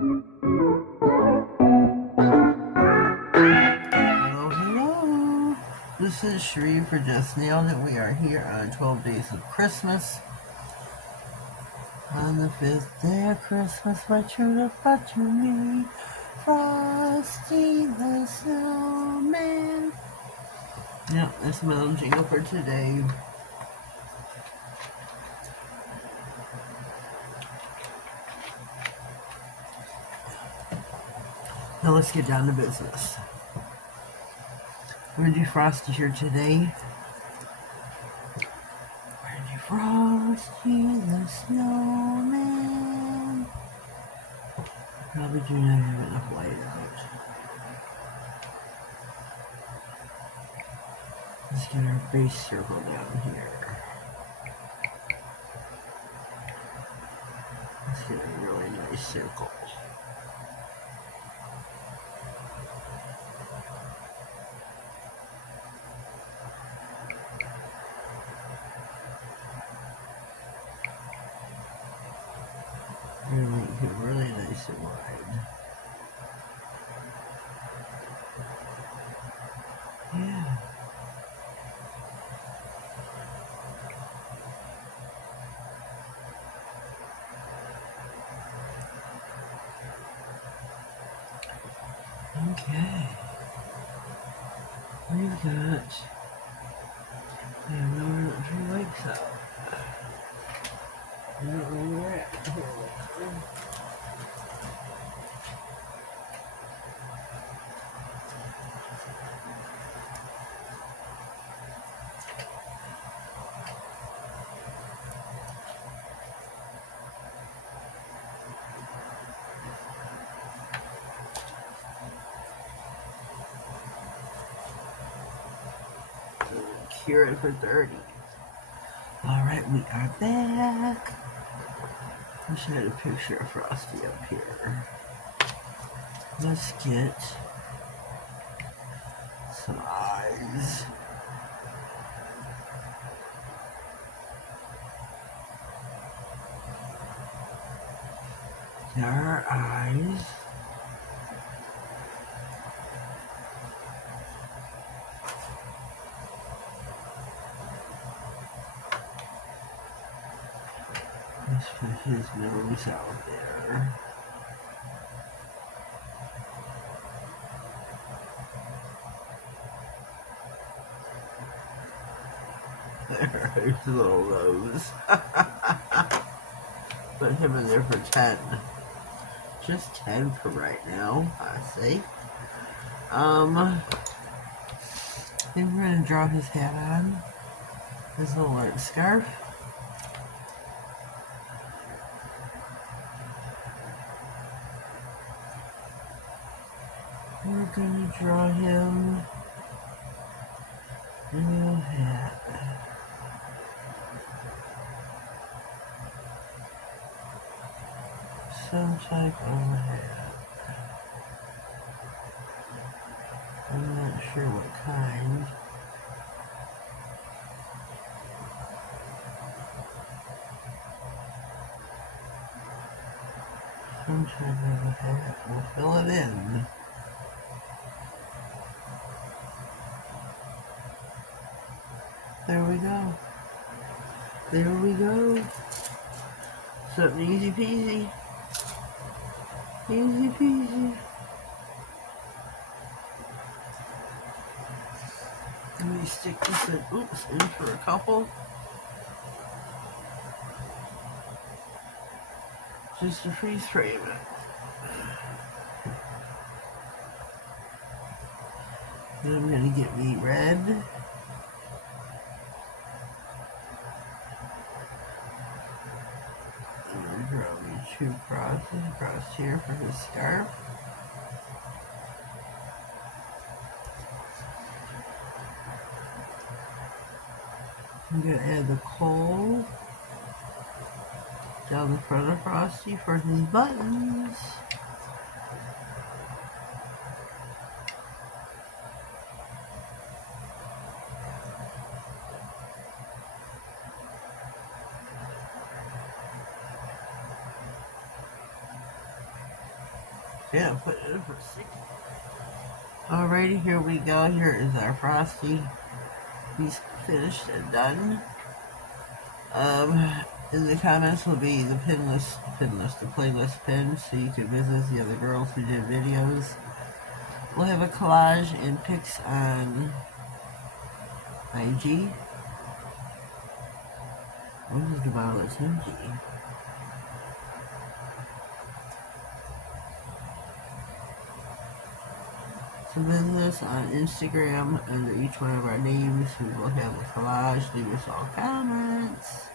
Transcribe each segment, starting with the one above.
Hello. This is Sheree for Just Nailed It. We are here on 12 Days of Christmas. On the 5th day of Christmas, my true love brought to me Frosty the Snowman. Yep, that's my little jingle for today. Now let's get down to business. We're going to do Frosty here today. We're going to do Frosty the Snowman. Probably do not have enough light out. Let's get our base circle down here. Let's get a really nice circle. We're going to make it really nice and wide. Yeah. Okay. We've got another 3 legs out. I don't know where we're at. Cure it for 30. Alright, we are back. I should have a picture of Frosty up here. Let's get some eyes. There are eyes. Let's put his nose out there. There's the little nose. Put him in there for 10. Just 10 for right now, I say. Then we're gonna draw his hat on. His little red scarf. We're gonna draw him a little hat. Some type of hat. I'm not sure what kind. Some type of a hat. We'll fill it in. There we go. There we go. Something easy peasy. Easy peasy. Let me stick this in, in for a couple. Just to freeze frame it. Then I'm going to get me red. And I'm drawing 2 crosses across here for his scarf. I'm going to add the coal down the front of Frosty for his buttons. Yeah, put it in for a second. Alrighty, here we go. Here is our Frosty. He's finished and done. In the comments will be the the playlist pin, so you can visit the other girls who did videos. We'll have a collage and pics on IG. What is the Modelones? So visit us on Instagram under each one of our names. We will have a collage. Leave us all comments.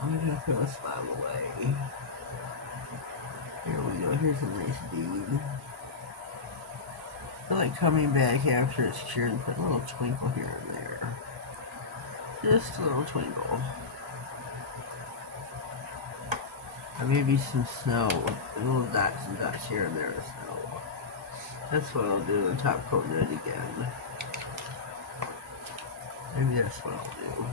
I'm gonna put a spot away. Here we go. Here's a nice bead. I feel like coming back after it's cured and put a little twinkle here and there. Just a little twinkle. Or maybe some snow. Little dots and dots here and there of snow. That's what I'll do. And top coat it again. Maybe that's what I'll do.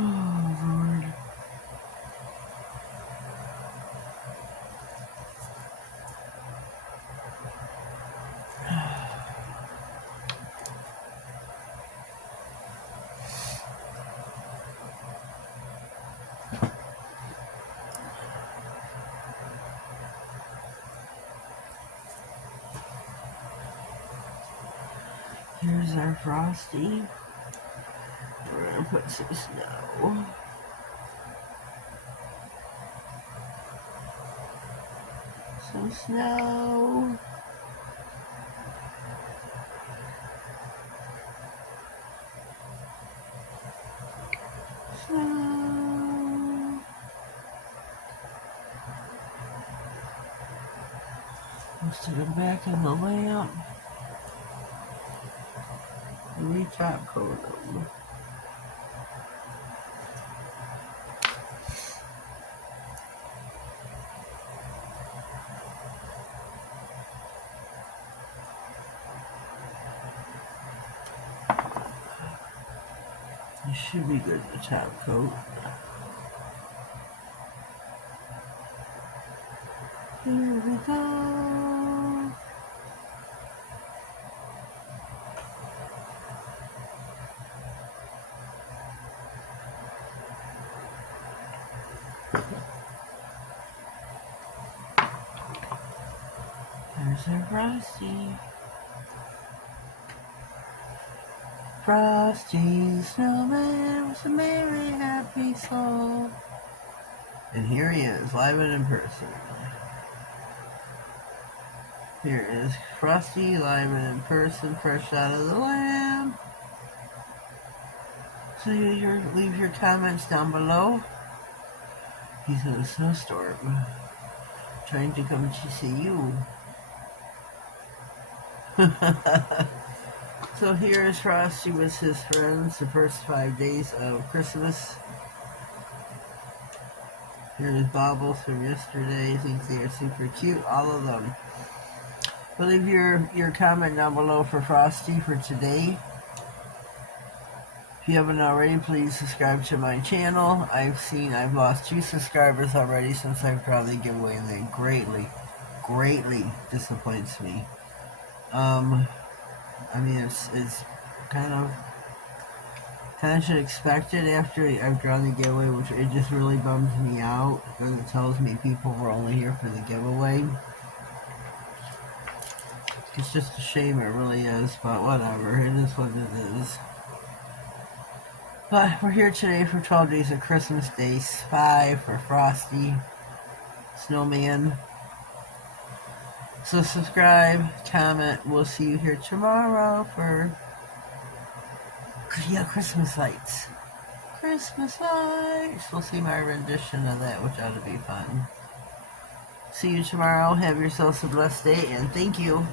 Oh, Lord. Here's our Frosty. We're going to put some snow. Some snow. Snow. Let's stick it back in the lamp. We top coat them. It should be good to top coat. Here we go. There's our Frosty. Frosty Snowman with a merry, happy soul. And here he is, live and in person. Here is Frosty, live and in person, fresh out of the lamp. So leave your comments down below. He's in a snowstorm, trying to come to see you. So here is Frosty with his friends, the first 5 days of Christmas. Here's Bobbles from yesterday. I think they are super cute, all of them. But leave your comment down below for Frosty for today. If you haven't already, please subscribe to my channel. I've lost 2 subscribers already since I've drawn the giveaway, and they greatly disappoints me. I mean, it's kind of should expect it after I've drawn the giveaway, which it just really bums me out because it tells me people were only here for the giveaway. It's just a shame, it really is, but whatever, it is what it is. But we're here today for 12 days of Christmas, day 5 for Frosty Snowman. So subscribe, comment. We'll see you here tomorrow for Christmas lights. Christmas lights. We'll see my rendition of that, which ought to be fun. See you tomorrow. Have yourselves a blessed day, and thank you.